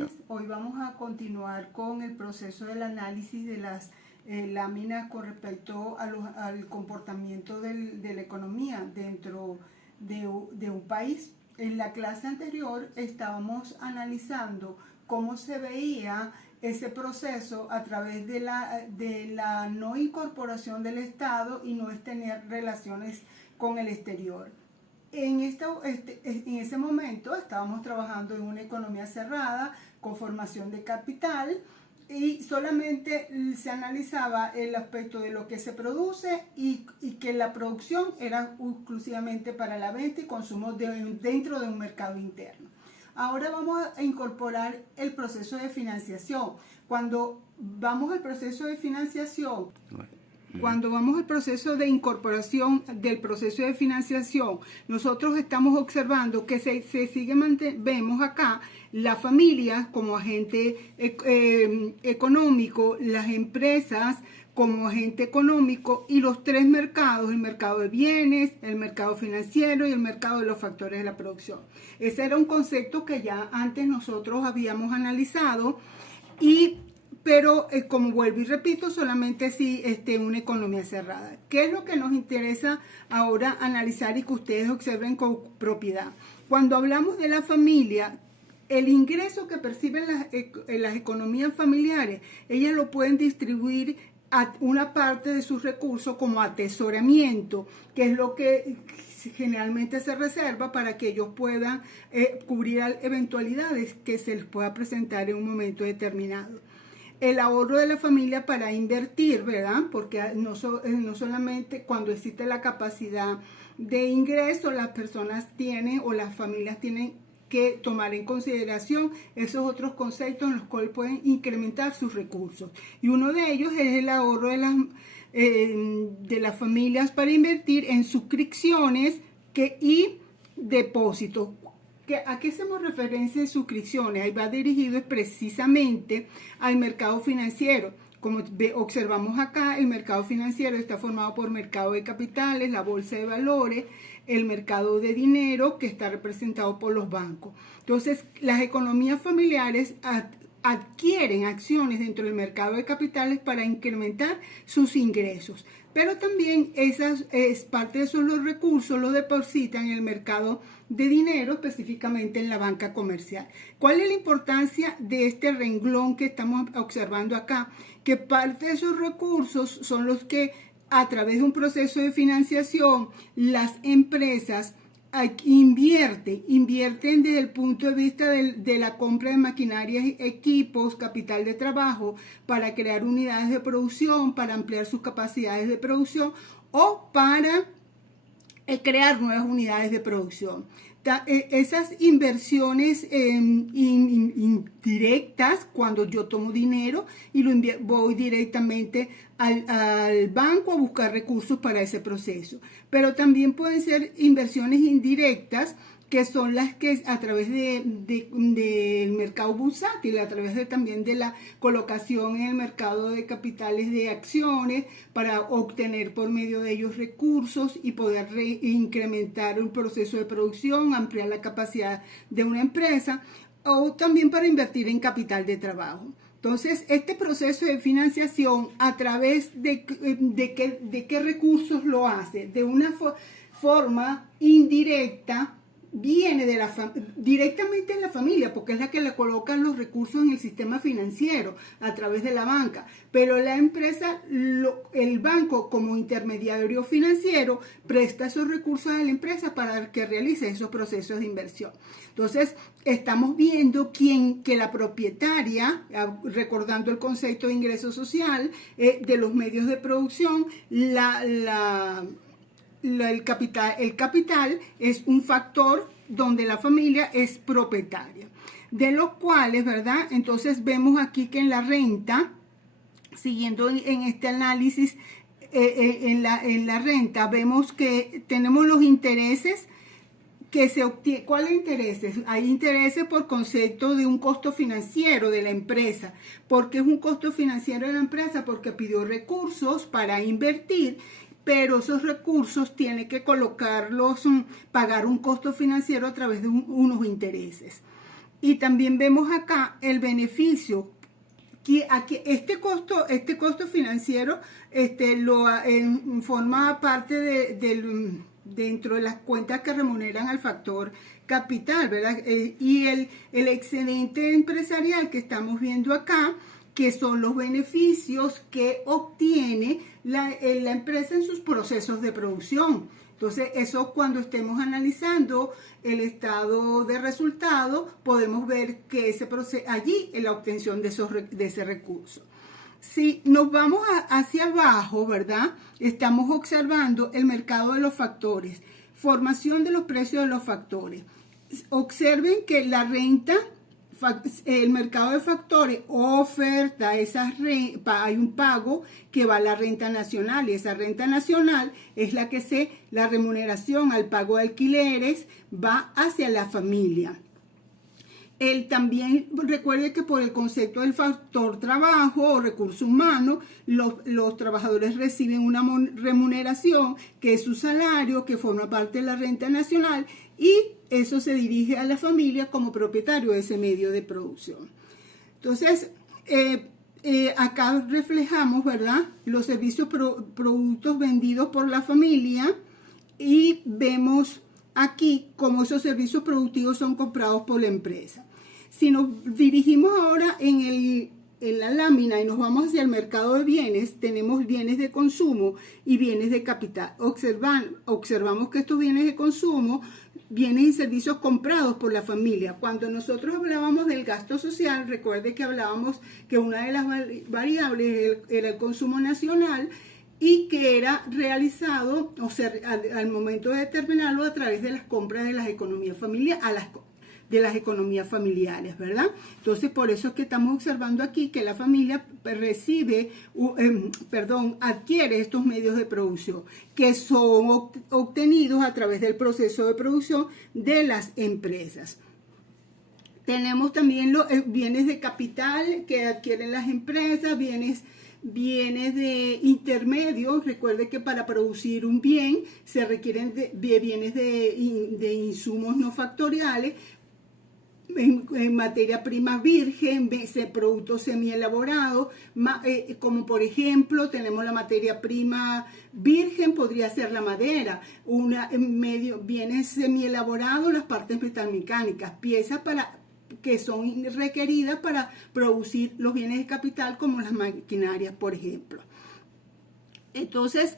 tardes. Hoy vamos a continuar con el proceso del análisis de las láminas con respecto al comportamiento de la economía dentro de un país. En la clase anterior estábamos analizando cómo se veía ese proceso a través de la no incorporación del Estado y no tener relaciones con el exterior. En ese momento estábamos trabajando en una economía cerrada con formación de capital y solamente se analizaba el aspecto de lo que se produce y que la producción era exclusivamente para la venta y consumo dentro de un mercado interno. Ahora vamos a incorporar el proceso de financiación. Cuando vamos al proceso de financiación, cuando vamos al proceso de incorporación del proceso de financiación, nosotros estamos observando que se sigue vemos acá la familia como agente económico, las empresas como agente económico y los tres mercados, el mercado de bienes, el mercado financiero y el mercado de los factores de la producción. Ese era un concepto que ya antes nosotros habíamos analizado pero como vuelvo y repito, solamente si una economía cerrada. ¿Qué es lo que nos interesa ahora analizar y que ustedes observen con propiedad? Cuando hablamos de la familia, el ingreso que perciben las economías familiares, ellas lo pueden distribuir a una parte de sus recursos como atesoramiento, que es lo que generalmente se reserva para que ellos puedan cubrir eventualidades que se les pueda presentar en un momento determinado. El ahorro de la familia para invertir, ¿verdad? Porque no solamente cuando existe la capacidad de ingreso, las personas tienen o las familias tienen que tomar en consideración esos otros conceptos en los cuales pueden incrementar sus recursos. Y uno de ellos es el ahorro de las familias para invertir en suscripciones y depósitos. ¿A qué hacemos referencia en suscripciones? Ahí va dirigido precisamente al mercado financiero. Como observamos acá, el mercado financiero está formado por mercado de capitales, la bolsa de valores, el mercado de dinero que está representado por los bancos. Entonces, las economías familiares adquieren acciones dentro del mercado de capitales para incrementar sus ingresos. Pero también parte de esos los recursos los depositan en el mercado de dinero, específicamente en la banca comercial. ¿Cuál es la importancia de este renglón que estamos observando acá? Que parte de esos recursos son los que a través de un proceso de financiación las empresas invierten desde el punto de vista de la compra de maquinaria, equipos, capital de trabajo para crear unidades de producción, para ampliar sus capacidades de producción o para crear nuevas unidades de producción. Esas inversiones indirectas, cuando yo tomo dinero y voy directamente al banco a buscar recursos para ese proceso. Pero también pueden ser inversiones indirectas, que son las que a través del mercado bursátil, a través también de la colocación en el mercado de capitales de acciones para obtener por medio de ellos recursos y poder incrementar un proceso de producción, ampliar la capacidad de una empresa o también para invertir en capital de trabajo. Entonces, este proceso de financiación, ¿a través de qué recursos lo hace? De una forma indirecta, viene directamente en la familia, porque es la que le colocan los recursos en el sistema financiero a través de la banca. Pero la empresa, el banco como intermediario financiero, presta esos recursos a la empresa para que realice esos procesos de inversión. Entonces, estamos viendo que la propietaria, recordando el concepto de ingreso social, de los medios de producción, el capital es un factor donde la familia es propietaria, de los cuales, ¿verdad? Entonces vemos aquí que en la renta, siguiendo en este análisis, en la renta, vemos que tenemos los intereses que se obtiene. ¿Cuáles intereses? Hay intereses por concepto de un costo financiero de la empresa. ¿Por qué es un costo financiero de la empresa? Porque pidió recursos para invertir, pero esos recursos tiene que colocarlos, pagar un costo financiero a través de unos intereses. Y también vemos acá el beneficio. Aquí este costo financiero forma parte dentro de las cuentas que remuneran al factor capital, ¿verdad? Y el excedente empresarial que estamos viendo acá, que son los beneficios que obtiene la empresa en sus procesos de producción. Entonces, eso cuando estemos analizando el estado de resultado, podemos ver que allí en la obtención de ese recurso. Si nos vamos hacia abajo, ¿verdad? Estamos observando el mercado de los factores, formación de los precios de los factores. Observen que la renta, el mercado de factores oferta hay un pago que va a la renta nacional, y esa renta nacional es la remuneración al pago de alquileres va hacia la familia. También recuerde que por el concepto del factor trabajo o recurso humano, los trabajadores reciben una remuneración que es su salario, que forma parte de la renta nacional, y eso se dirige a la familia como propietario de ese medio de producción. Entonces, acá reflejamos, ¿verdad?, los servicios productos vendidos por la familia, y vemos aquí cómo esos servicios productivos son comprados por la empresa. Si nos dirigimos ahora en la lámina y nos vamos hacia el mercado de bienes, tenemos bienes de consumo y bienes de capital. Observamos que estos bienes de consumo, bienes y servicios comprados por la familia. Cuando nosotros hablábamos del gasto social, recuerde que hablábamos que una de las variables era el consumo nacional, y que era realizado, o sea, al momento de determinarlo, a través de las compras de las economías familiares, ¿verdad? Entonces, por eso es que estamos observando aquí que la familia adquiere estos medios de producción, que son obtenidos a través del proceso de producción de las empresas. Tenemos también los bienes de capital que adquieren las empresas, bienes de intermedio. Recuerde que para producir un bien se requieren bienes de insumos no factoriales, en materia prima virgen, productos semielaborados, como por ejemplo tenemos la materia prima virgen, podría ser la madera, bienes semielaborados, las partes metalmecánicas, piezas que son requeridas para producir los bienes de capital, como las maquinarias, por ejemplo. Entonces,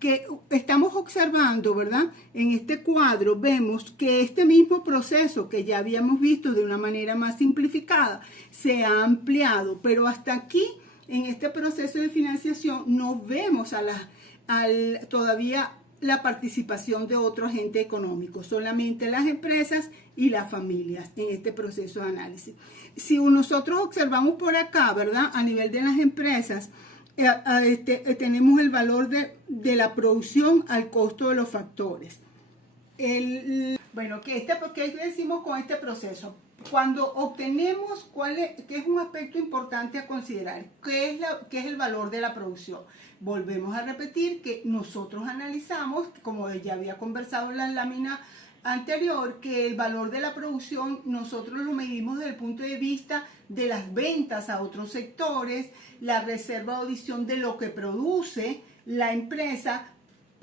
que estamos observando, ¿verdad? En este cuadro vemos que este mismo proceso que ya habíamos visto de una manera más simplificada se ha ampliado, pero hasta aquí, en este proceso de financiación, no vemos todavía la participación de otro agente económico, solamente las empresas y las familias en este proceso de análisis. Si nosotros observamos por acá, ¿verdad? A nivel de las empresas, tenemos el valor de la producción al costo de los factores. Bueno, ¿qué decimos con este proceso? Cuando obtenemos, ¿qué es un aspecto importante a considerar? ¿Qué es el valor de la producción? Volvemos a repetir que nosotros analizamos, como ya había conversado en la lámina anterior, que el valor de la producción nosotros lo medimos desde el punto de vista de las ventas a otros sectores, la reserva o adición de lo que produce la empresa,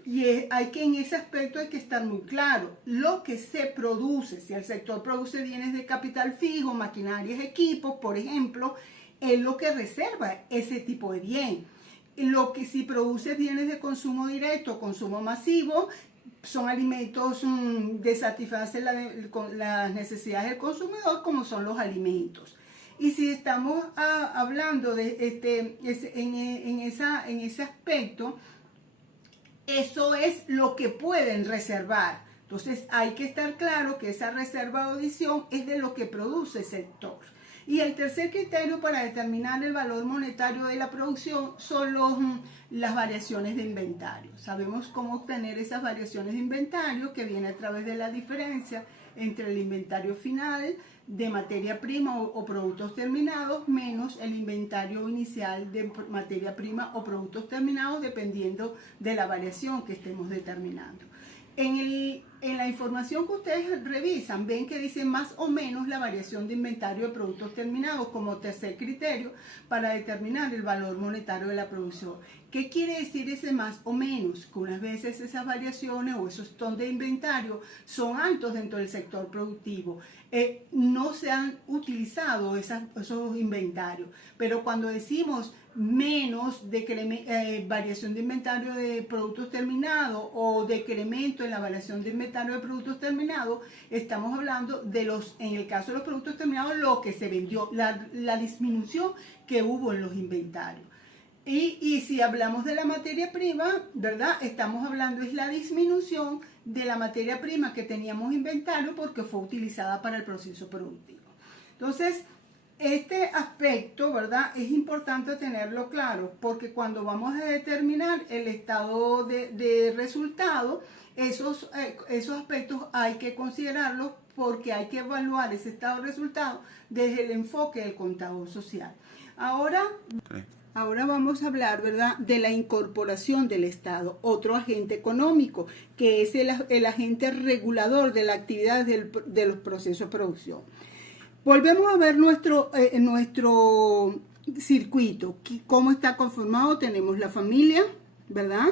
y en ese aspecto hay que estar muy claro. Lo que se produce, si el sector produce bienes de capital fijo, maquinarias, equipos, por ejemplo, es lo que reserva ese tipo de bien. Lo que si produce bienes de consumo directo, consumo masivo, son alimentos que satisfacen las necesidades del consumidor, como son los alimentos. Y si estamos hablando de en ese aspecto, eso es lo que pueden reservar. Entonces hay que estar claro que esa reserva o adición es de lo que produce el sector. Y el tercer criterio para determinar el valor monetario de la producción son las variaciones de inventario. Sabemos cómo obtener esas variaciones de inventario, que viene a través de la diferencia entre el inventario final de materia prima o productos terminados menos el inventario inicial de materia prima o productos terminados, dependiendo de la variación que estemos determinando. En En la información que ustedes revisan, ven que dice más o menos la variación de inventario de productos terminados como tercer criterio para determinar el valor monetario de la producción. ¿Qué quiere decir ese más o menos? Que unas veces esas variaciones o esos tonos de inventario son altos dentro del sector productivo. No se han utilizado esos inventarios, pero cuando decimos menos variación de inventario de productos terminados o decremento en la variación de inventario de productos terminados, estamos hablando de en el caso de los productos terminados, lo que se vendió, la disminución que hubo en los inventarios. Y si hablamos de la materia prima, ¿verdad? Estamos hablando es la disminución de la materia prima que teníamos inventario porque fue utilizada para el proceso productivo. Entonces, este aspecto, ¿verdad? Es importante tenerlo claro porque cuando vamos a determinar el estado de resultado, esos aspectos hay que considerarlos porque hay que evaluar ese estado de resultado desde el enfoque del contador social. Ahora vamos a hablar, ¿verdad?, de la incorporación del Estado, otro agente económico, que es el agente regulador de la actividad de los procesos de producción. Volvemos a ver nuestro circuito, cómo está conformado. Tenemos la familia, ¿verdad?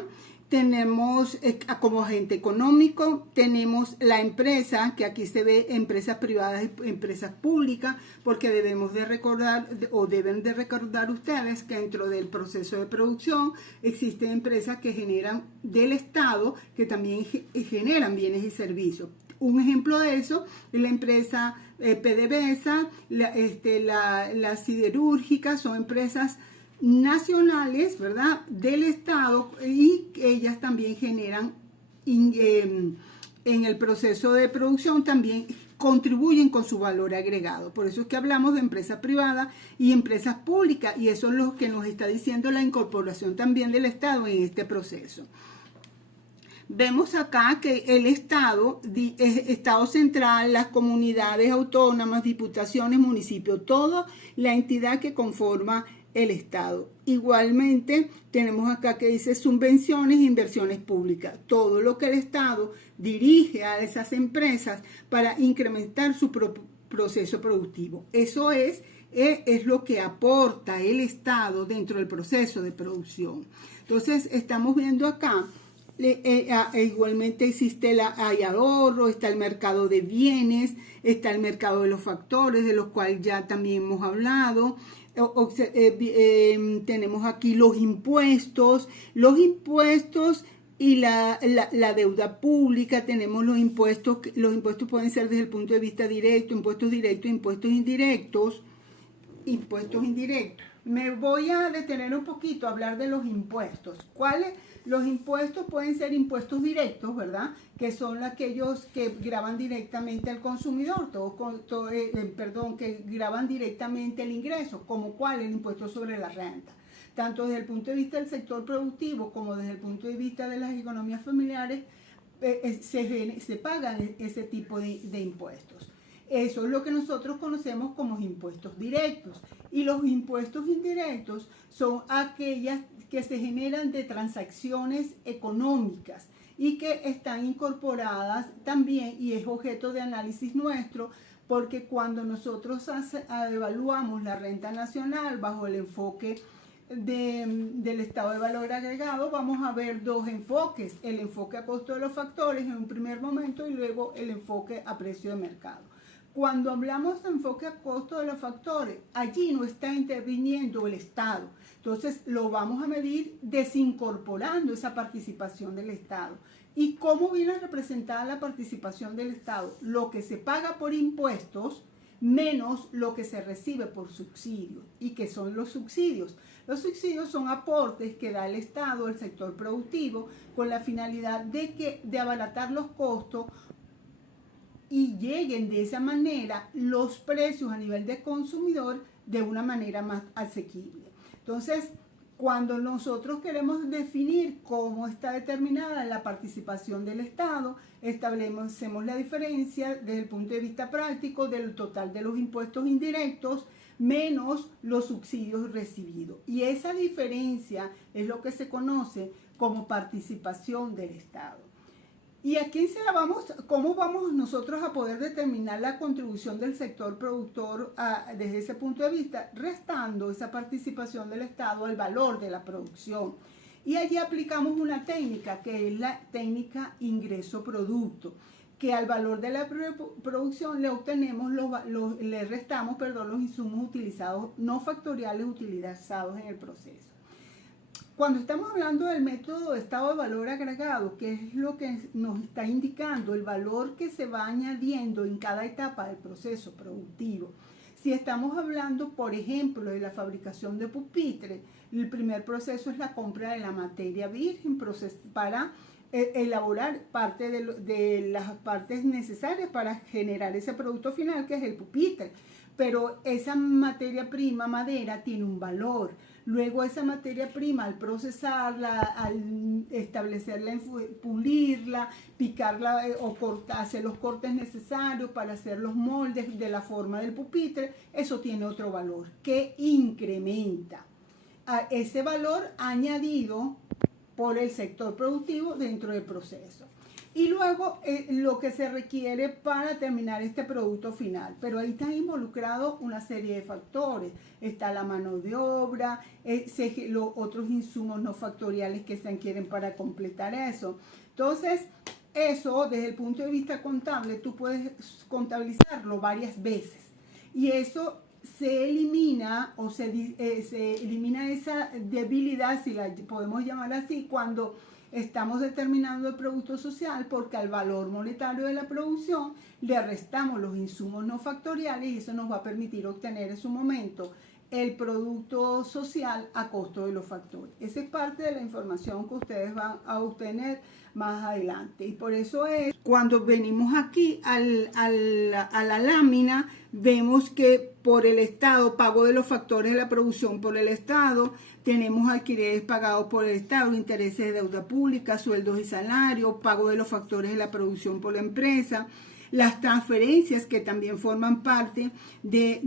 Tenemos como agente económico, tenemos la empresa, que aquí se ve empresas privadas y empresas públicas, porque debemos de recordar, o deben de recordar ustedes, que dentro del proceso de producción existen empresas que generan del Estado, que también generan bienes y servicios. Un ejemplo de eso es la empresa PDVSA, la siderúrgica, son empresas nacionales, ¿verdad?, del Estado, y ellas también generan en el proceso de producción, también contribuyen con su valor agregado. Por eso es que hablamos de empresas privadas y empresas públicas, y eso es lo que nos está diciendo la incorporación también del Estado en este proceso. Vemos acá que el Estado central, las comunidades autónomas, diputaciones, municipios, toda la entidad que conforma el Estado. Igualmente, tenemos acá que dice subvenciones e inversiones públicas. Todo lo que el Estado dirige a esas empresas para incrementar su proceso productivo. Eso es lo que aporta el Estado dentro del proceso de producción. Entonces, estamos viendo acá. Igualmente hay ahorro, está el mercado de bienes, está el mercado de los factores, de los cuales ya también hemos hablado. Tenemos aquí los impuestos y la deuda pública. Tenemos los impuestos pueden ser desde el punto de vista directo, impuestos directos, impuestos indirectos. Me voy a detener un poquito a hablar de los impuestos. Los impuestos pueden ser impuestos directos, ¿verdad?, que son aquellos que gravan directamente al consumidor, que gravan directamente el ingreso, como cuál el impuesto sobre la renta. Tanto desde el punto de vista del sector productivo como desde el punto de vista de las economías familiares, se pagan ese tipo de impuestos. Eso es lo que nosotros conocemos como impuestos directos. Y los impuestos indirectos son aquellas que se generan de transacciones económicas y que están incorporadas también, y es objeto de análisis nuestro, porque cuando nosotros evaluamos la renta nacional bajo el enfoque del estado de valor agregado, vamos a ver dos enfoques: el enfoque a costo de los factores en un primer momento y luego el enfoque a precio de mercado. Cuando hablamos de enfoque a costo de los factores, allí no está interviniendo el Estado. Entonces lo vamos a medir desincorporando esa participación del Estado. ¿Y cómo viene representada la participación del Estado? Lo que se paga por impuestos menos lo que se recibe por subsidios. ¿Y qué son los subsidios? Los subsidios son aportes que da el Estado al sector productivo con la finalidad de abaratar los costos y lleguen de esa manera los precios a nivel de consumidor de una manera más asequible. Entonces, cuando nosotros queremos definir cómo está determinada la participación del Estado, establecemos la diferencia desde el punto de vista práctico del total de los impuestos indirectos menos los subsidios recibidos. Y esa diferencia es lo que se conoce como participación del Estado. ¿Y a quién se la vamos, cómo vamos nosotros a poder determinar la contribución del sector productor desde ese punto de vista? Restando esa participación del Estado al valor de la producción. Y allí aplicamos una técnica que es la técnica ingreso-producto, que al valor de la producción le obtenemos le restamos, los insumos utilizados, no factoriales utilizados en el proceso. Cuando estamos hablando del método de estado de valor agregado, que es lo que nos está indicando el valor que se va añadiendo en cada etapa del proceso productivo. Si estamos hablando, por ejemplo, de la fabricación de pupitre, el primer proceso es la compra de la materia virgen para elaborar parte de las partes necesarias para generar ese producto final, que es el pupitre. Pero esa materia prima, madera, tiene un valor. Luego esa materia prima, al procesarla, al establecerla, pulirla, picarla hacer los cortes necesarios para hacer los moldes de la forma del pupitre, eso tiene otro valor que incrementa a ese valor añadido por el sector productivo dentro del proceso. Y luego lo que se requiere para terminar este producto final. Pero ahí está involucrado una serie de factores. Está la mano de obra, los otros insumos no factoriales que se requieren para completar eso. Entonces, eso desde el punto de vista contable, tú puedes contabilizarlo varias veces. Y eso se elimina o se elimina esa debilidad, si la podemos llamar así, cuando estamos determinando el producto social, porque al valor monetario de la producción le restamos los insumos no factoriales y eso nos va a permitir obtener en su momento el producto social a costo de los factores. Esa es parte de la información que ustedes van a obtener más adelante. Y por eso es, cuando venimos aquí a la lámina, vemos que por el Estado, pago de los factores de la producción por el Estado, tenemos alquileres pagados por el Estado, intereses de deuda pública, sueldos y salarios, pago de los factores de la producción por la empresa, las transferencias que también forman parte de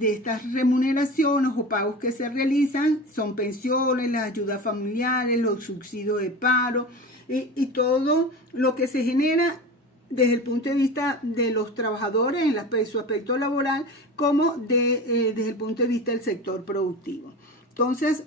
estas remuneraciones o pagos que se realizan, son pensiones, las ayudas familiares, los subsidios de paro y todo lo que se genera desde el punto de vista de los trabajadores en su aspecto laboral como desde el punto de vista del sector productivo. Entonces,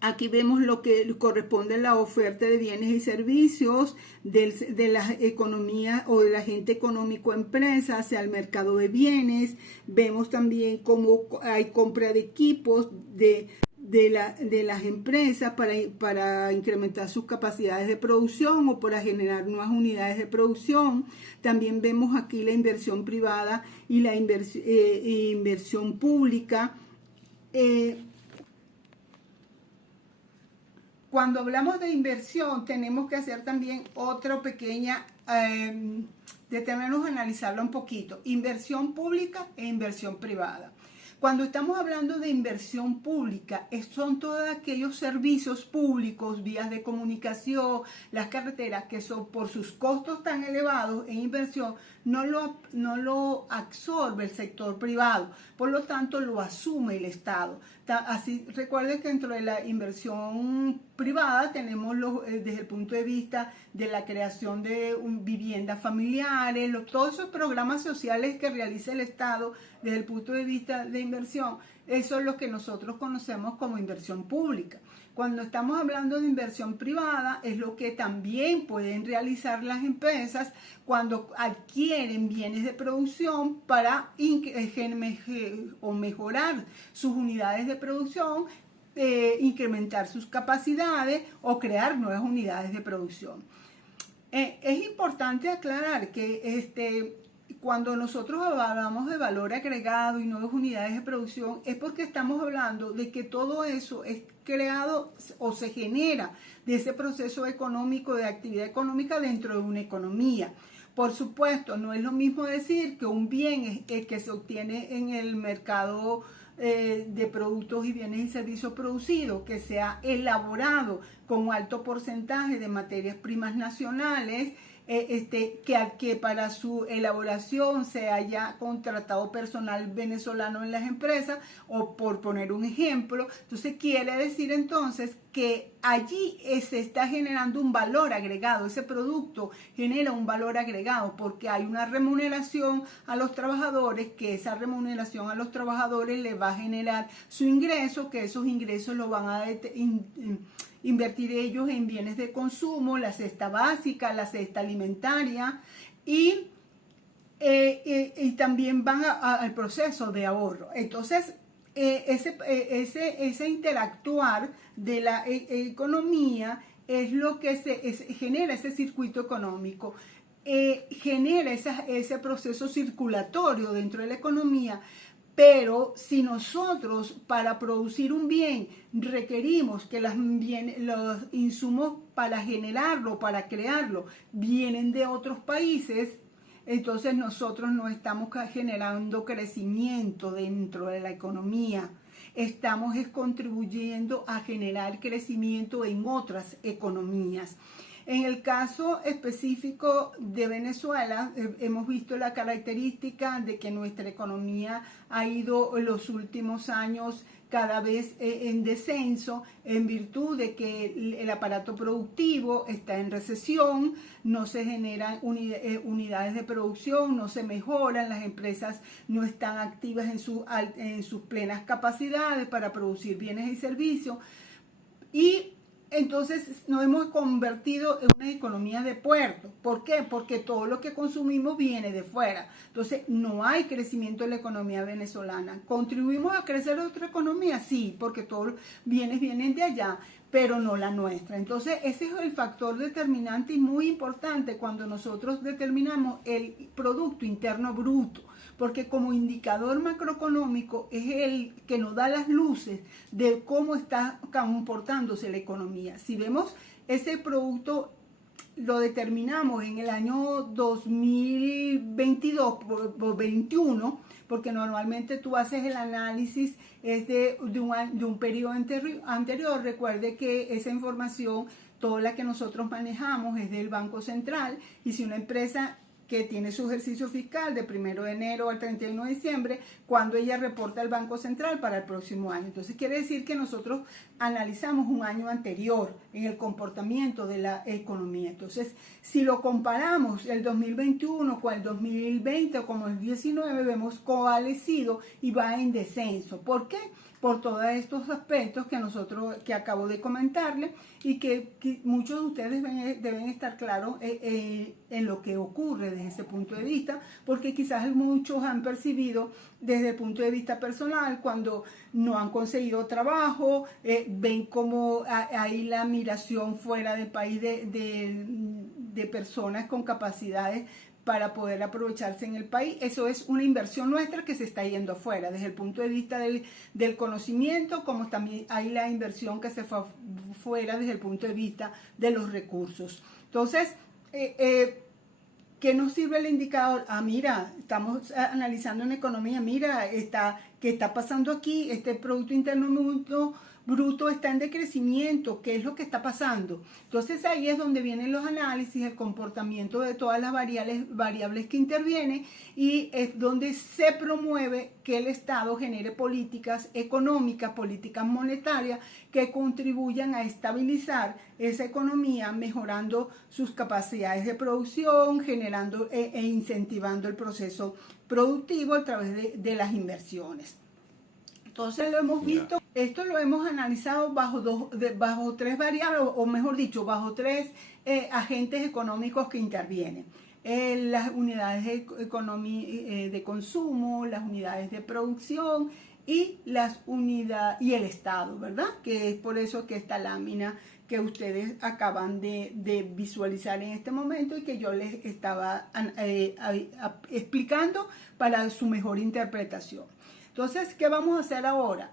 aquí vemos lo que corresponde a la oferta de bienes y servicios de la economía o del agente económico empresa hacia el mercado de bienes. Vemos también cómo hay compra de equipos de las empresas para incrementar sus capacidades de producción o para generar nuevas unidades de producción. También vemos aquí la inversión privada y la inversión pública. Cuando hablamos de inversión, tenemos que hacer también otra pequeña, detenernos a analizarla un poquito. Inversión pública e inversión privada. Cuando estamos hablando de inversión pública, son todos aquellos servicios públicos, vías de comunicación, las carreteras, que son por sus costos tan elevados en inversión, no lo absorbe el sector privado, por lo tanto lo asume el Estado. Así, recuerden que dentro de la inversión privada tenemos desde el punto de vista de la creación de viviendas familiares, todos esos programas sociales que realiza el Estado desde el punto de vista de inversión, eso es lo que nosotros conocemos como inversión pública. Cuando estamos hablando de inversión privada, es lo que también pueden realizar las empresas cuando adquieren bienes de producción para mejorar sus unidades de producción, incrementar sus capacidades o crear nuevas unidades de producción. Es importante aclarar que cuando nosotros hablamos de valor agregado y nuevas unidades de producción, es porque estamos hablando de que todo eso es creado o se genera de ese proceso económico, de actividad económica dentro de una economía. Por supuesto, no es lo mismo decir que un bien que se obtiene en el mercado de productos y bienes y servicios producidos, que sea elaborado con un alto porcentaje de materias primas nacionales, que para su elaboración se haya contratado personal venezolano en las empresas, o por poner un ejemplo. Entonces quiere decir entonces que allí se está generando un valor agregado, ese producto genera un valor agregado porque hay una remuneración a los trabajadores, que esa remuneración a los trabajadores les va a generar su ingreso, que esos ingresos lo van a invertir ellos en bienes de consumo, la cesta básica, la cesta alimentaria y también van al proceso de ahorro. Entonces, ese interactuar de la economía es lo que genera ese circuito económico, genera ese proceso circulatorio dentro de la economía. Pero si nosotros para producir un bien requerimos que los insumos para generarlo, para crearlo, vienen de otros países, entonces nosotros no estamos generando crecimiento dentro de la economía. Estamos contribuyendo a generar crecimiento en otras economías. En el caso específico de Venezuela, hemos visto la característica de que nuestra economía ha ido en los últimos años cada vez en descenso en virtud de que el aparato productivo está en recesión, no se generan unidades de producción, no se mejoran, las empresas no están activas en sus plenas capacidades para producir bienes y servicios y entonces nos hemos convertido en una economía de puerto. ¿Por qué? Porque todo lo que consumimos viene de fuera. Entonces no hay crecimiento en la economía venezolana. ¿Contribuimos a crecer otra economía? Sí, porque todos los bienes vienen de allá, pero no la nuestra. Entonces ese es el factor determinante y muy importante cuando nosotros determinamos el Producto Interno Bruto. Porque como indicador macroeconómico es el que nos da las luces de cómo está comportándose la economía. Si vemos ese producto, lo determinamos en el año 2022 o 2021, porque normalmente tú haces el análisis de un periodo anterior. Recuerde que esa información, toda la que nosotros manejamos, es del Banco Central, y si una empresa que tiene su ejercicio fiscal de 1 de enero al 31 de diciembre, cuando ella reporta al Banco Central para el próximo año. Entonces quiere decir que nosotros analizamos un año anterior en el comportamiento de la economía. Entonces, si lo comparamos el 2021 con el 2020 o con el 2019, vemos coalescido y va en descenso. ¿Por qué? Por todos estos aspectos que acabo de comentarle y que muchos de ustedes deben estar claros en lo que ocurre desde ese punto de vista, porque quizás muchos han percibido desde el punto de vista personal cuando no han conseguido trabajo, ven como hay la migración fuera del país de personas con capacidades para poder aprovecharse en el país. Eso es una inversión nuestra que se está yendo afuera, desde el punto de vista del conocimiento, como también hay la inversión que se fue afuera desde el punto de vista de los recursos. Entonces, ¿qué nos sirve el indicador? Mira, estamos analizando una economía, mira, ¿qué está pasando aquí? Este Producto Interno Bruto está en decrecimiento. ¿Qué es lo que está pasando? Entonces ahí es donde vienen los análisis, el comportamiento de todas las variables que intervienen, y es donde se promueve que el Estado genere políticas económicas, políticas monetarias que contribuyan a estabilizar esa economía, mejorando sus capacidades de producción, generando e incentivando el proceso productivo a través de las inversiones. Entonces lo hemos visto, esto lo hemos analizado bajo tres variables, o mejor dicho, bajo tres agentes económicos que intervienen. Las unidades de consumo, las unidades de producción y el Estado, ¿verdad? Que es por eso que esta lámina que ustedes acaban de visualizar en este momento y que yo les estaba explicando para su mejor interpretación. Entonces, ¿qué vamos a hacer ahora?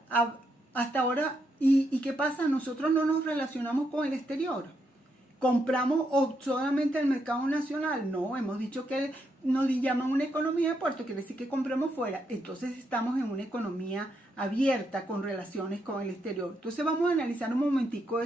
Hasta ahora, ¿y qué pasa? Nosotros no nos relacionamos con el exterior. ¿Compramos solamente el mercado nacional? No, hemos dicho que nos llaman una economía de puerto, quiere decir que compremos fuera. Entonces estamos en una economía abierta con relaciones con el exterior. Entonces vamos a analizar un momentico,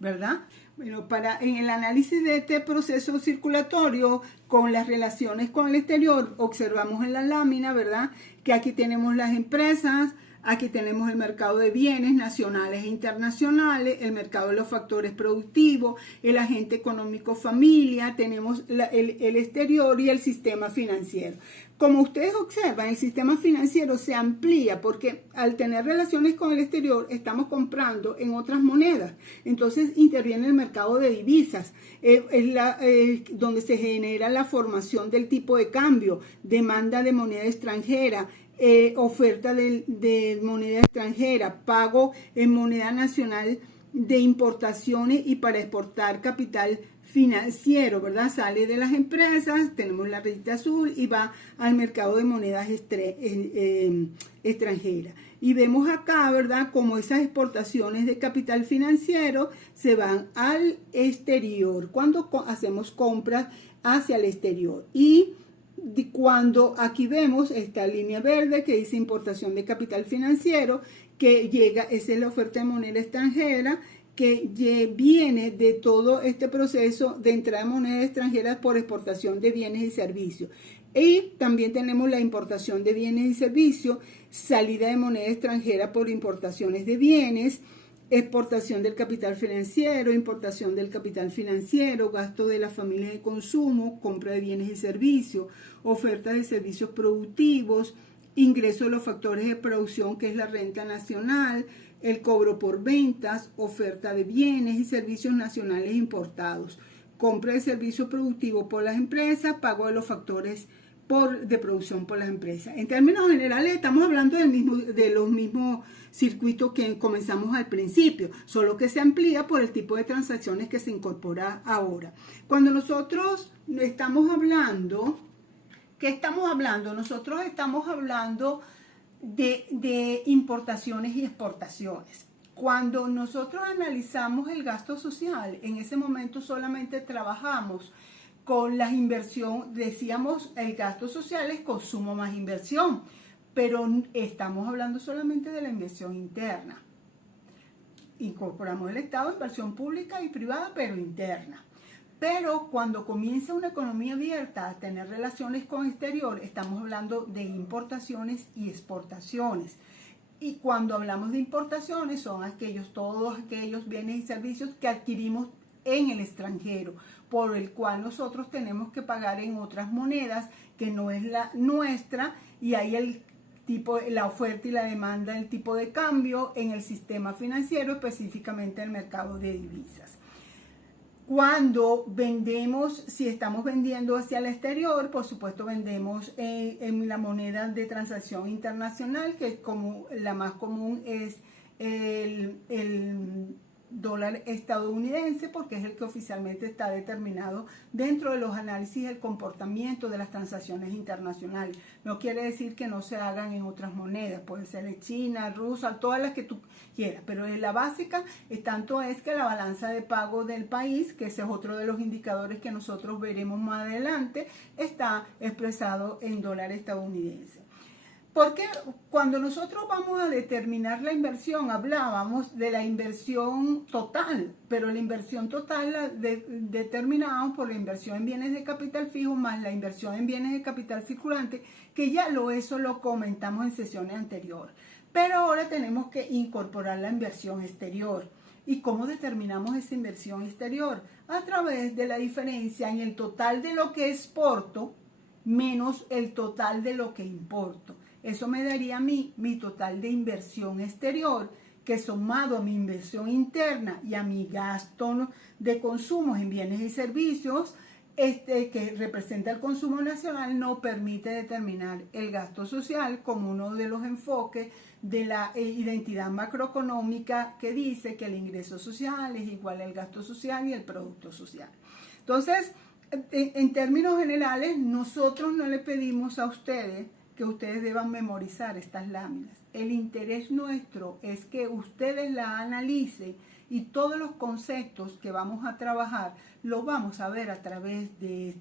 ¿verdad? Bueno, en el análisis de este proceso circulatorio con las relaciones con el exterior, observamos en la lámina, ¿verdad?, que aquí tenemos las empresas, Aquí tenemos el mercado de bienes nacionales e internacionales, el mercado de los factores productivos, el agente económico familia, tenemos el exterior y el sistema financiero. Como ustedes observan, el sistema financiero se amplía porque al tener relaciones con el exterior estamos comprando en otras monedas. Entonces interviene el mercado de divisas, donde se genera la formación del tipo de cambio, demanda de moneda extranjera, oferta de moneda extranjera, pago en moneda nacional de importaciones y para exportar capital financiero, ¿verdad? Sale de las empresas, tenemos la rayita azul y va al mercado de monedas extranjeras. Y vemos acá, ¿verdad?, como esas exportaciones de capital financiero se van al exterior, cuando hacemos compras hacia el exterior. Y cuando aquí vemos esta línea verde que dice importación de capital financiero, que llega, esa es la oferta de moneda extranjera, que viene de todo este proceso de entrada de moneda extranjera por exportación de bienes y servicios. Y también tenemos la importación de bienes y servicios, salida de moneda extranjera por importaciones de bienes, exportación del capital financiero, importación del capital financiero, gasto de la familia de consumo, compra de bienes y servicios, oferta de servicios productivos, ingreso de los factores de producción, que es la renta nacional, el cobro por ventas, oferta de bienes y servicios nacionales importados, compra de servicios productivos por las empresas, pago de los factores de producción por las empresas. En términos generales estamos hablando de los mismos circuitos que comenzamos al principio, solo que se amplía por el tipo de transacciones que se incorpora ahora. Cuando nosotros estamos hablando, ¿qué estamos hablando? Nosotros estamos hablando de importaciones y exportaciones. Cuando nosotros analizamos el gasto social, en ese momento solamente trabajamos con la inversión, decíamos el gasto social es consumo más inversión, pero estamos hablando solamente de la inversión interna. Incorporamos el Estado, inversión pública y privada, pero interna. Pero cuando comienza una economía abierta a tener relaciones con el exterior, estamos hablando de importaciones y exportaciones. Y cuando hablamos de importaciones son todos aquellos bienes y servicios que adquirimos en el extranjero, por el cual nosotros tenemos que pagar en otras monedas que no es la nuestra, y hay la oferta y la demanda, el tipo de cambio en el sistema financiero, específicamente el mercado de divisas. Cuando vendemos, si estamos vendiendo hacia el exterior, por supuesto vendemos en la moneda de transacción internacional, que como la más común es el dólar estadounidense, porque es el que oficialmente está determinado dentro de los análisis del comportamiento de las transacciones internacionales. No quiere decir que no se hagan en otras monedas, puede ser de China, Rusia, todas las que tú quieras, pero en la básica tanto es que la balanza de pago del país, que ese es otro de los indicadores que nosotros veremos más adelante, está expresado en dólar estadounidense. Porque cuando nosotros vamos a determinar la inversión, hablábamos de la inversión total, pero la inversión total la determinamos por la inversión en bienes de capital fijo más la inversión en bienes de capital circulante, que ya eso lo comentamos en sesiones anteriores. Pero ahora tenemos que incorporar la inversión exterior. ¿Y cómo determinamos esa inversión exterior? A través de la diferencia en el total de lo que exporto menos el total de lo que importo. Eso me daría a mí mi total de inversión exterior, que sumado a mi inversión interna y a mi gasto de consumo en bienes y servicios, que representa el consumo nacional, no permite determinar el gasto social como uno de los enfoques de la identidad macroeconómica, que dice que el ingreso social es igual al gasto social y el producto social. Entonces, en términos generales, nosotros no le pedimos a ustedes que ustedes deban memorizar estas láminas. El interés nuestro es que ustedes la analicen y todos los conceptos que vamos a trabajar los vamos a ver a través de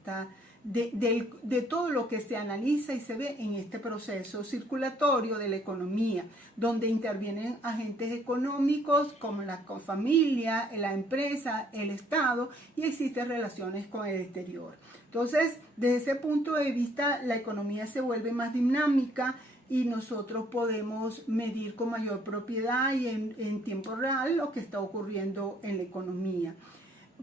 todo lo que se analiza y se ve en este proceso circulatorio de la economía, donde intervienen agentes económicos como la familia, la empresa, el Estado, y existen relaciones con el exterior. Entonces, desde ese punto de vista, la economía se vuelve más dinámica, y nosotros podemos medir con mayor propiedad y en tiempo real lo que está ocurriendo en la economía.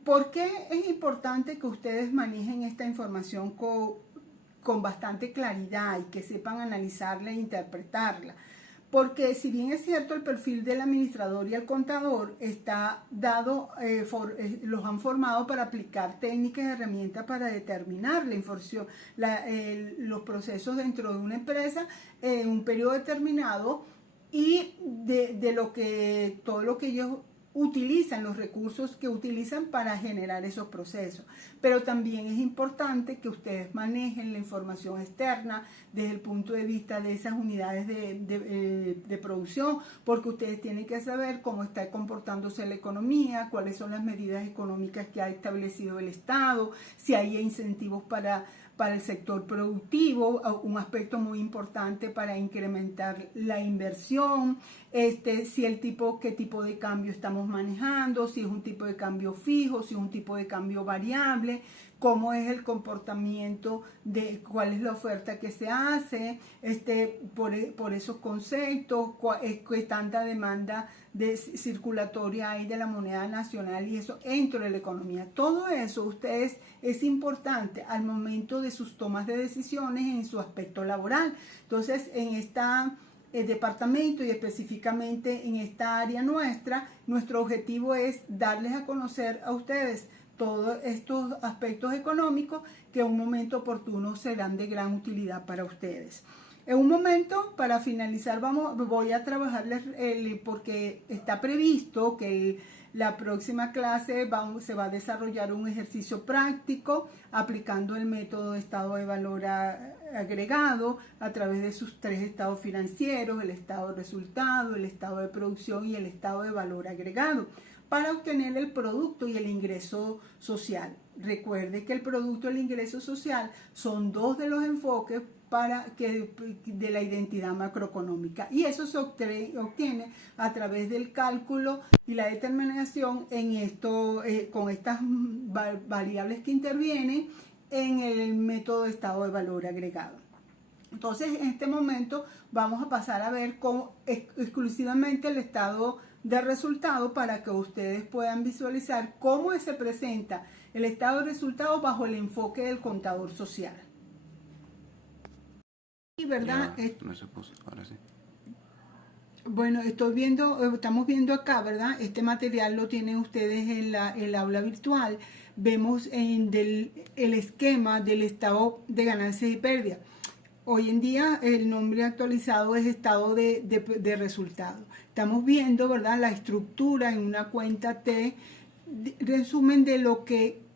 ¿Por qué es importante que ustedes manejen esta información con bastante claridad y que sepan analizarla e interpretarla? Porque si bien es cierto el perfil del administrador y el contador está dado, los han formado para aplicar técnicas y herramientas para determinar la información, los procesos dentro de una empresa en un periodo determinado y todo lo que ellos utilizan, los recursos que utilizan para generar esos procesos. Pero también es importante que ustedes manejen la información externa desde el punto de vista de esas unidades de producción, porque ustedes tienen que saber cómo está comportándose la economía, cuáles son las medidas económicas que ha establecido el Estado, si hay incentivos para el sector productivo, un aspecto muy importante para incrementar la inversión, qué tipo de cambio estamos manejando, si es un tipo de cambio fijo, si es un tipo de cambio variable, cómo es el comportamiento, cuál es la oferta que se hace, por esos conceptos, qué tanta demanda circulatoria hay de la moneda nacional y eso dentro de la economía. Todo eso es importante al momento de sus tomas de decisiones en su aspecto laboral. Entonces, en este departamento y específicamente en esta área nuestro objetivo es darles a conocer a ustedes todos estos aspectos económicos que en un momento oportuno serán de gran utilidad para ustedes. En un momento, para finalizar, voy a trabajarles, porque está previsto que la próxima clase se va a desarrollar un ejercicio práctico aplicando el método de estado de valor agregado a través de sus 3 estados financieros, el estado de resultado, el estado de producción y el estado de valor agregado, para obtener el producto y el ingreso social. Recuerde que el producto y el ingreso social son 2 de los enfoques de la identidad macroeconómica, y eso se obtiene a través del cálculo y la determinación con estas variables que intervienen en el método de estado de valor agregado. Entonces, en este momento vamos a pasar a ver exclusivamente el estado de resultado para que ustedes puedan visualizar cómo se presenta el estado de resultado bajo el enfoque del contador social. ¿Verdad? No se puso, ahora sí. Bueno, estamos viendo acá, ¿verdad? Este material lo tienen ustedes en el aula virtual. Vemos el esquema del estado de ganancias y pérdidas. Hoy en día el nombre actualizado es estado de resultado. Estamos viendo, ¿verdad?, la estructura en una cuenta T, resumen de lo que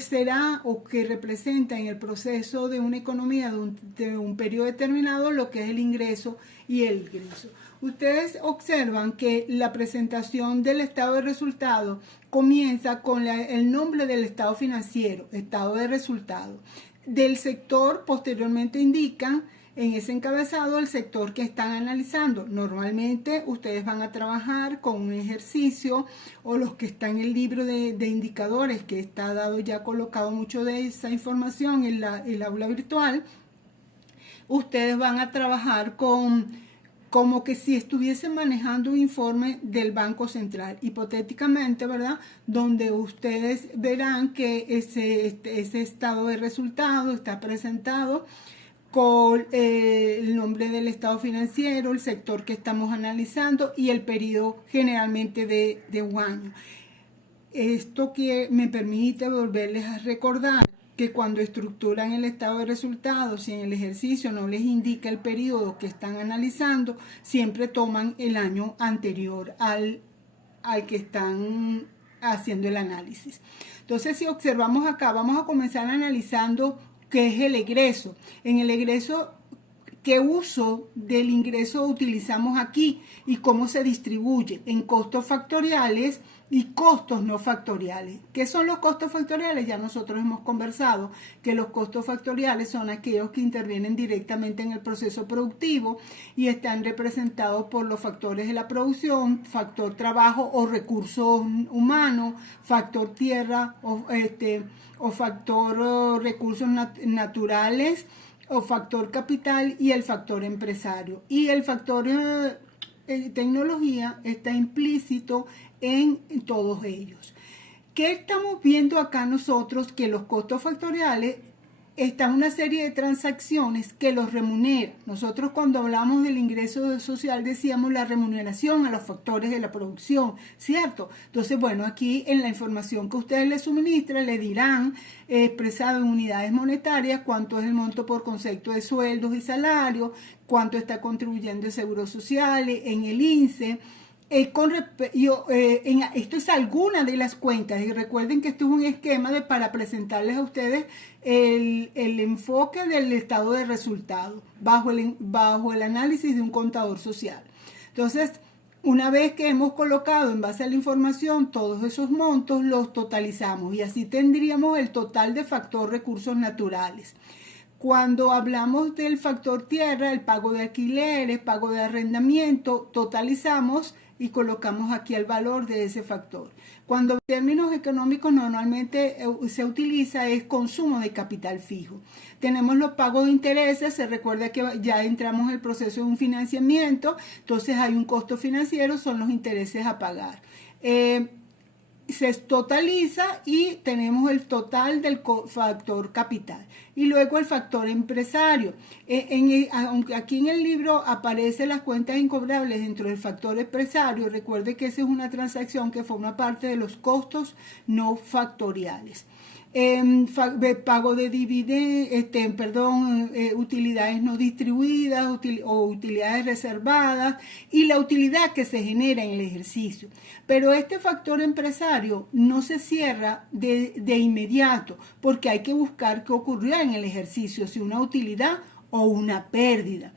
será o que representa en el proceso de una economía de un periodo determinado lo que es el ingreso y el egreso. Ustedes observan que la presentación del estado de resultado comienza con el nombre del estado financiero, estado de resultado. Del sector posteriormente indican en ese encabezado el sector que están analizando. Normalmente ustedes van a trabajar con un ejercicio o los que están en el libro de indicadores que está dado ya colocado mucho de esa información en el aula virtual. Ustedes van a trabajar como que si estuviesen manejando un informe del Banco Central, hipotéticamente, ¿verdad? Donde ustedes verán que ese estado de resultado está presentado con el nombre del estado financiero, el sector que estamos analizando y el periodo generalmente de un año. Esto que me permite volverles a recordar que cuando estructuran el estado de resultados, si en el ejercicio no les indica el periodo que están analizando, siempre toman el año anterior al que están haciendo el análisis. Entonces, si observamos acá, vamos a comenzar analizando qué es el egreso. En el egreso, ¿qué uso del ingreso utilizamos aquí y cómo se distribuye? En costos factoriales y costos no factoriales. ¿Qué son los costos factoriales? Ya nosotros hemos conversado que los costos factoriales son aquellos que intervienen directamente en el proceso productivo y están representados por los factores de la producción, factor trabajo o recursos humanos, factor tierra o factor recursos naturales o factor capital y el factor empresario. Y el factor tecnología está implícito en todos ellos. ¿Qué estamos viendo acá nosotros? Que los costos factoriales están una serie de transacciones que los remuneran. Nosotros cuando hablamos del ingreso social decíamos la remuneración a los factores de la producción, ¿cierto? Entonces, bueno, aquí en la información que ustedes les suministran le dirán, expresado en unidades monetarias, cuánto es el monto por concepto de sueldos y salarios, cuánto está contribuyendo el Seguro Social, en el INSEE. Esto es alguna de las cuentas y recuerden que esto es un esquema para presentarles a ustedes el enfoque del estado de resultados bajo el análisis de un contador social. Entonces, una vez que hemos colocado en base a la información todos esos montos, los totalizamos y así tendríamos el total de factor recursos naturales. Cuando hablamos del factor tierra, el pago de alquileres, pago de arrendamiento, totalizamos y colocamos aquí el valor de ese factor. Cuando en términos económicos normalmente se utiliza es consumo de capital fijo. Tenemos los pagos de intereses, se recuerda que ya entramos en el proceso de un financiamiento, entonces hay un costo financiero, son los intereses a pagar. Se totaliza y tenemos el total del factor capital y luego el factor empresario. Aunque aquí en el libro aparecen las cuentas incobrables dentro del factor empresario, recuerde que esa es una transacción que forma parte de los costos no factoriales. Pago de dividendos, utilidades no distribuidas o utilidades reservadas y la utilidad que se genera en el ejercicio. Pero este factor empresario no se cierra de inmediato porque hay que buscar qué ocurrió en el ejercicio, si una utilidad o una pérdida.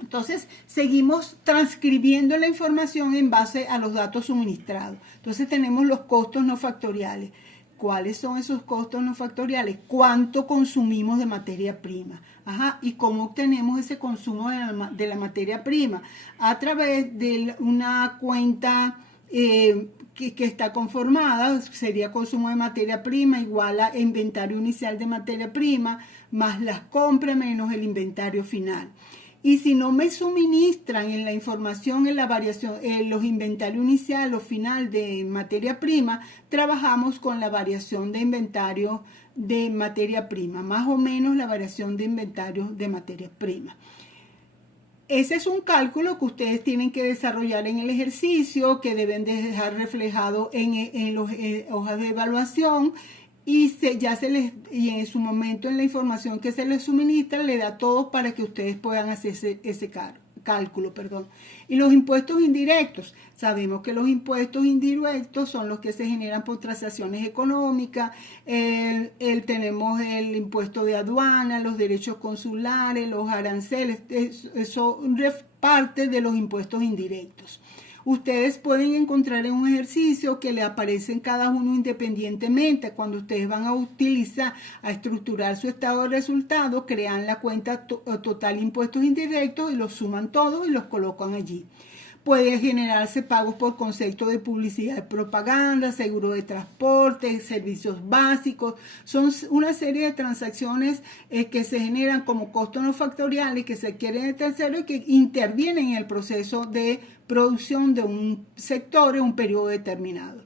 Entonces, seguimos transcribiendo la información en base a los datos suministrados. Entonces, tenemos los costos no factoriales. ¿Cuáles son esos costos no factoriales? ¿Cuánto consumimos de materia prima? ¿Y cómo obtenemos ese consumo de la materia prima? A través de una cuenta que está conformada, sería consumo de materia prima igual a inventario inicial de materia prima, más las compras menos el inventario final. Y si no me suministran en la información, en la variación, en los inventarios inicial o final de materia prima, trabajamos con la variación de inventario de materia prima, más o menos la variación de inventario de materia prima. Ese es un cálculo que ustedes tienen que desarrollar en el ejercicio, que deben de dejar reflejado en las hojas de evaluación. Y en su momento en la información que se les suministra le da todo para que ustedes puedan hacer ese cálculo. Y los impuestos indirectos. Sabemos que los impuestos indirectos son los que se generan por transacciones económicas. Tenemos el impuesto de aduana, los derechos consulares, los aranceles. Eso es parte de los impuestos indirectos. Ustedes pueden encontrar en un ejercicio que le aparecen cada uno independientemente. Cuando ustedes van a estructurar su estado de resultados, crean la cuenta total impuestos indirectos y los suman todos y los colocan allí. Puede generarse pagos por concepto de publicidad y propaganda, seguro de transporte, servicios básicos. Son una serie de transacciones que se generan como costos no factoriales que se adquieren de terceros y que intervienen en el proceso de producción de un sector en un periodo determinado.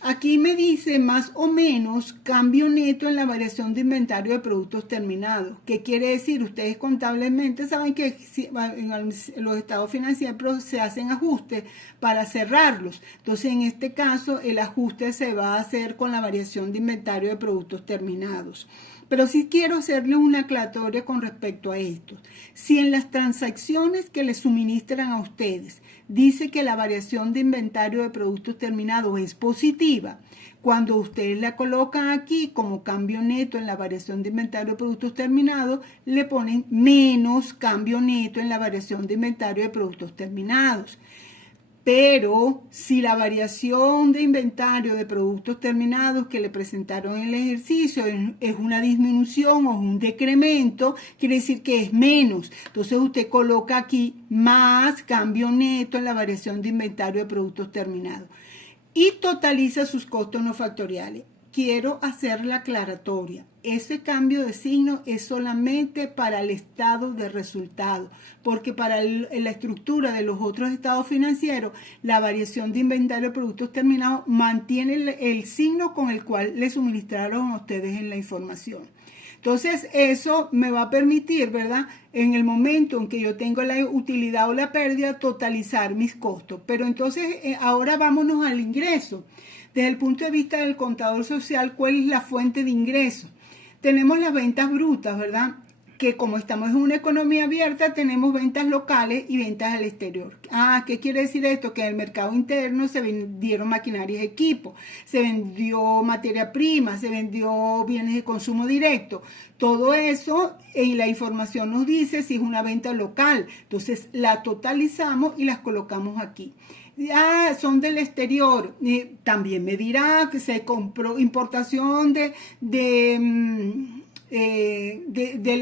Aquí me dice más o menos cambio neto en la variación de inventario de productos terminados. ¿Qué quiere decir? Ustedes contablemente saben que en los estados financieros se hacen ajustes para cerrarlos. Entonces, en este caso, el ajuste se va a hacer con la variación de inventario de productos terminados. Pero sí quiero hacerles una aclaratoria con respecto a esto. Si en las transacciones que les suministran a ustedes dice que la variación de inventario de productos terminados es positiva, cuando ustedes la colocan aquí como cambio neto en la variación de inventario de productos terminados, le ponen menos cambio neto en la variación de inventario de productos terminados. Pero si la variación de inventario de productos terminados que le presentaron en el ejercicio es una disminución o un decremento, quiere decir que es menos. Entonces usted coloca aquí más cambio neto en la variación de inventario de productos terminados y totaliza sus costos no factoriales. quiero hacer la aclaratoria. Ese cambio de signo es solamente para el estado de resultado, porque para la estructura de los otros estados financieros, la variación de inventario de productos terminados mantiene el signo con el cual le suministraron a ustedes en la información. Entonces, eso me va a permitir, ¿verdad? En el momento en que yo tengo la utilidad o la pérdida, totalizar mis costos. Pero entonces, ahora vámonos al ingreso. Desde el punto de vista del contador social, ¿cuál es la fuente de ingreso? Tenemos las ventas brutas, ¿verdad? Que como estamos en una economía abierta, tenemos ventas locales y ventas al exterior. ¿Qué quiere decir esto? Que en el mercado interno se vendieron maquinarias y equipos, se vendió materia prima, se vendió bienes de consumo directo. Todo eso, y la información nos dice si es una venta local. Entonces, la totalizamos y las colocamos aquí. Son del exterior. También me dirá que se compró importación del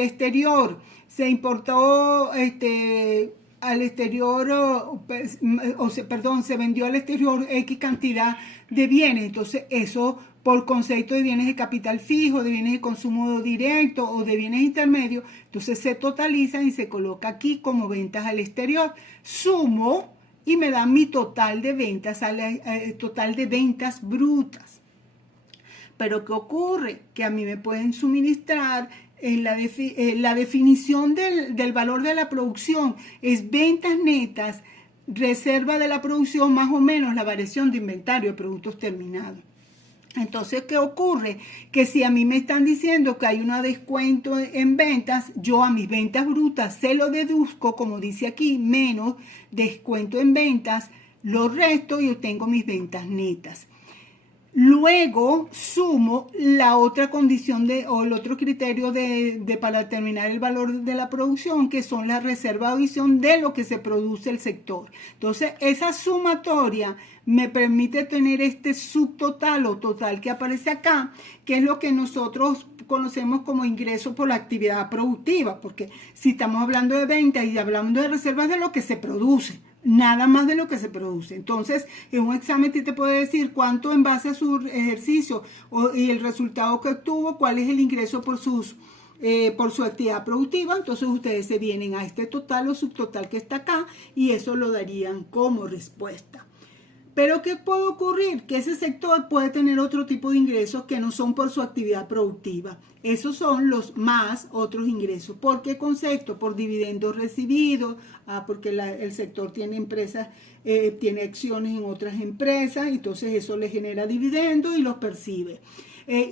exterior. Se importó al exterior, se vendió al exterior X cantidad de bienes. Entonces, eso por concepto de bienes de capital fijo, de bienes de consumo directo o de bienes intermedios, entonces se totalizan y se coloca aquí como ventas al exterior. Sumo y me da mi total de ventas, total de ventas brutas. Pero ¿qué ocurre? Que a mí me pueden suministrar la definición del valor de la producción es ventas netas, reserva de la producción más o menos la variación de inventario de productos terminados. Entonces, ¿qué ocurre? Que si a mí me están diciendo que hay un descuento en ventas, yo a mis ventas brutas se lo deduzco, como dice aquí, menos descuento en ventas, lo resto y obtengo mis ventas netas. Luego sumo la otra condición o el otro criterio para determinar el valor de la producción, que son las reservas de visión de lo que se produce el sector. Entonces, esa sumatoria me permite tener este subtotal o total que aparece acá, que es lo que nosotros conocemos como ingreso por la actividad productiva, porque si estamos hablando de ventas y hablando de reservas de lo que se produce, nada más de lo que se produce. Entonces, en un examen te puede decir cuánto en base a su ejercicio y el resultado que obtuvo, cuál es el ingreso por su actividad productiva. Entonces, ustedes se vienen a este total o subtotal que está acá y eso lo darían como respuesta. Pero ¿qué puede ocurrir? Que ese sector puede tener otro tipo de ingresos que no son por su actividad productiva. Esos son los más otros ingresos. ¿Por qué concepto? Por dividendos recibidos, porque el sector tiene empresas, tiene acciones en otras empresas, entonces eso le genera dividendos y los percibe.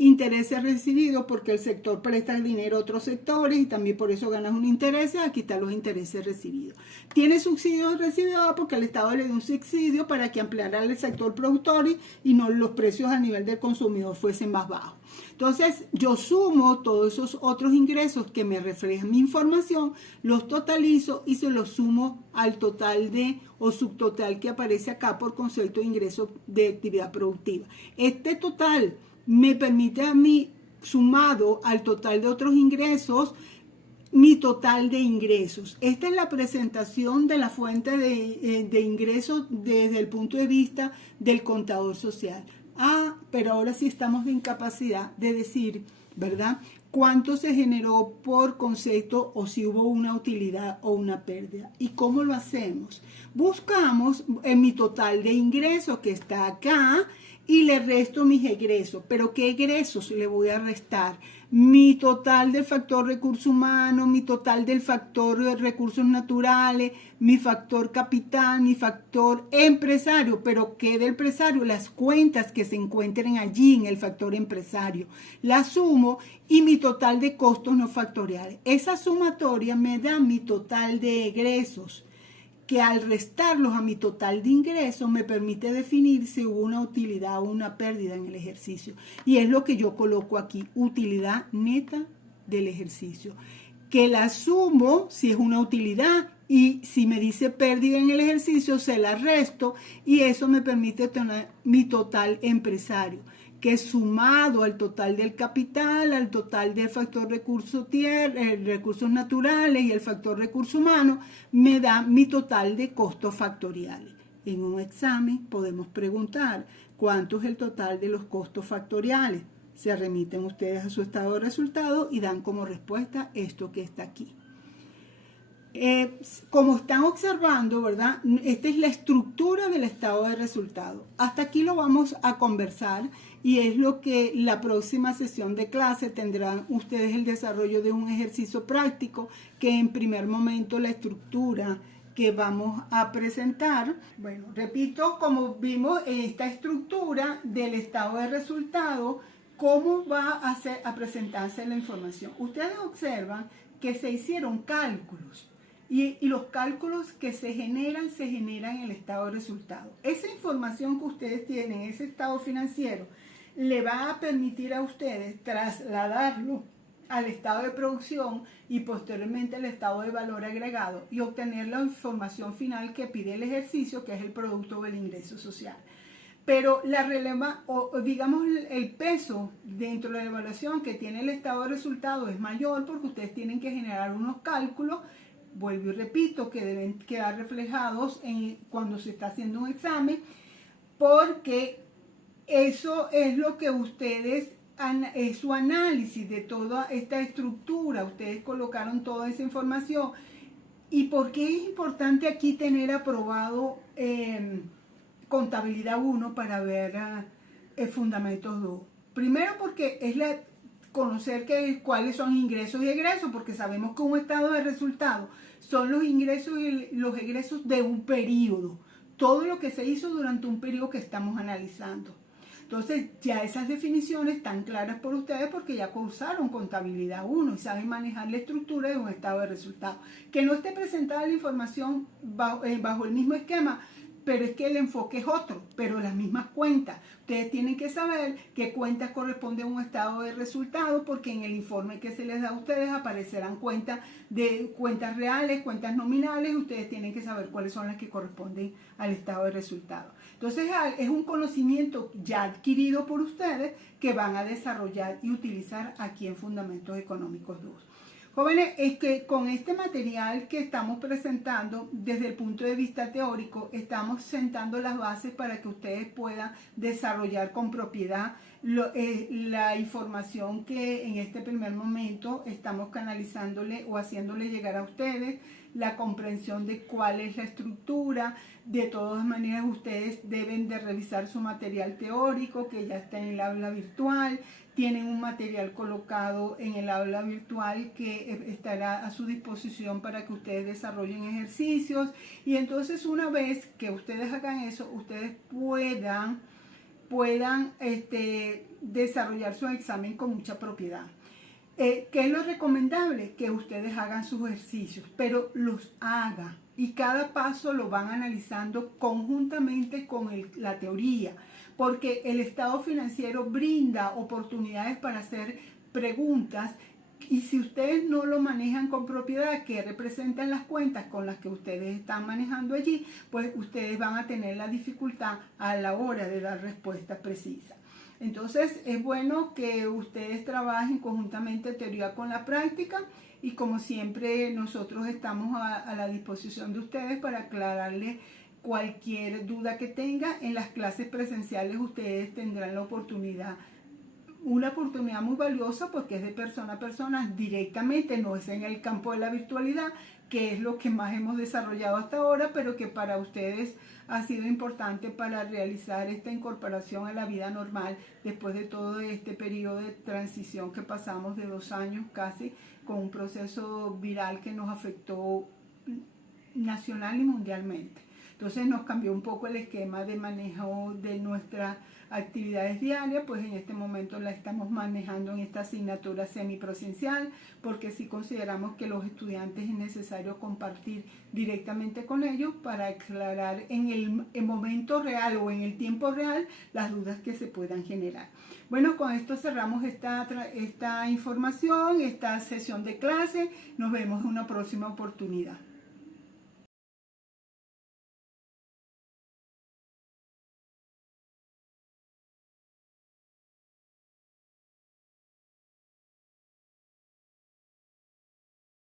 Intereses recibidos porque el sector presta el dinero a otros sectores y también por eso ganas un interés. Aquí están los intereses recibidos. Tiene subsidios recibidos porque el Estado le dio un subsidio para que ampliara el sector productor y no los precios a nivel del consumidor fuesen más bajos. Entonces, yo sumo todos esos otros ingresos que me reflejan mi información, los totalizo y se los sumo al total o subtotal que aparece acá por concepto de ingreso de actividad productiva. Este total me permite a mí, sumado al total de otros ingresos, mi total de ingresos. Esta es la presentación de la fuente de ingresos desde el punto de vista del contador social. Pero ahora sí estamos en capacidad de decir, ¿verdad?, cuánto se generó por concepto o si hubo una utilidad o una pérdida. ¿Y cómo lo hacemos? Buscamos en mi total de ingresos que está acá y le resto mis egresos. ¿Pero qué egresos le voy a restar? Mi total del factor recurso humano, mi total del factor de recursos naturales, mi factor capital, mi factor empresario. ¿Pero qué del empresario? Las cuentas que se encuentren allí en el factor empresario. Las sumo y mi total de costos no factoriales. Esa sumatoria me da mi total de egresos, que al restarlos a mi total de ingresos me permite definir si hubo una utilidad o una pérdida en el ejercicio. Y es lo que yo coloco aquí, utilidad neta del ejercicio. Que la sumo si es una utilidad y si me dice pérdida en el ejercicio se la resto y eso me permite tener mi total empresario, que sumado al total del capital, al total del factor recursos naturales y el factor recurso humano, me da mi total de costos factoriales. En un examen podemos preguntar, ¿cuánto es el total de los costos factoriales? se remiten ustedes a su estado de resultado y dan como respuesta esto que está aquí. Como están observando, ¿verdad? Esta es la estructura del estado de resultado. Hasta aquí lo vamos a conversar y es lo que la próxima sesión de clase tendrán ustedes el desarrollo de un ejercicio práctico que en primer momento la estructura que vamos a presentar. Bueno, repito, como vimos en esta estructura del estado de resultado, cómo va a presentarse la información. Ustedes observan que se hicieron cálculos. Y los cálculos que se generan en el estado de resultado. Esa información que ustedes tienen, ese estado financiero, le va a permitir a ustedes trasladarlo al estado de producción y posteriormente al estado de valor agregado y obtener la información final que pide el ejercicio, que es el producto del ingreso social. Pero digamos el peso dentro de la evaluación que tiene el estado de resultado es mayor porque ustedes tienen que generar unos cálculos, vuelvo y repito, que deben quedar reflejados cuando se está haciendo un examen, porque eso es lo que ustedes, es su análisis de toda esta estructura, ustedes colocaron toda esa información. ¿Y por qué es importante aquí tener aprobado contabilidad 1 para ver fundamentos 2? Primero porque es conocer cuáles son ingresos y egresos, porque sabemos que un estado de resultado son los ingresos y los egresos de un periodo, todo lo que se hizo durante un periodo que estamos analizando. Entonces ya esas definiciones están claras por ustedes porque ya cursaron contabilidad 1 y saben manejar la estructura de un estado de resultado. Que no esté presentada la información bajo el mismo esquema, pero es que el enfoque es otro, pero las mismas cuentas. Ustedes tienen que saber qué cuentas corresponden a un estado de resultado, porque en el informe que se les da a ustedes aparecerán cuentas reales, cuentas nominales, y ustedes tienen que saber cuáles son las que corresponden al estado de resultado. Entonces es un conocimiento ya adquirido por ustedes que van a desarrollar y utilizar aquí en Fundamentos Económicos 2. Jóvenes, es que con este material que estamos presentando desde el punto de vista teórico, estamos sentando las bases para que ustedes puedan desarrollar con propiedad la información que en este primer momento estamos canalizándole o haciéndole llegar a ustedes, la comprensión de cuál es la estructura. De todas maneras, ustedes deben de revisar su material teórico que ya está en el aula virtual. Tienen un material colocado en el aula virtual que estará a su disposición para que ustedes desarrollen ejercicios. Y entonces una vez que ustedes hagan eso, ustedes puedan desarrollar su examen con mucha propiedad. ¿Qué es lo recomendable? Que ustedes hagan sus ejercicios, pero los hagan y cada paso lo van analizando conjuntamente con la teoría, porque el estado financiero brinda oportunidades para hacer preguntas y si ustedes no lo manejan con propiedad, que representan las cuentas con las que ustedes están manejando allí, pues ustedes van a tener la dificultad a la hora de dar respuestas precisas. Entonces es bueno que ustedes trabajen conjuntamente teoría con la práctica y como siempre nosotros estamos a la disposición de ustedes para aclararles cualquier duda que tengan. En las clases presenciales ustedes tendrán la oportunidad, una oportunidad muy valiosa porque es de persona a persona directamente, no es en el campo de la virtualidad, que es lo que más hemos desarrollado hasta ahora, pero que para ustedes ha sido importante para realizar esta incorporación a la vida normal después de todo este periodo de transición que pasamos de 2 años casi con un proceso viral que nos afectó nacional y mundialmente. Entonces nos cambió un poco el esquema de manejo de nuestras actividades diarias, pues en este momento la estamos manejando en esta asignatura semipresencial, porque sí consideramos que los estudiantes es necesario compartir directamente con ellos para aclarar en el momento real o en el tiempo real las dudas que se puedan generar. Bueno, con esto cerramos esta información, esta sesión de clase. Nos vemos en una próxima oportunidad.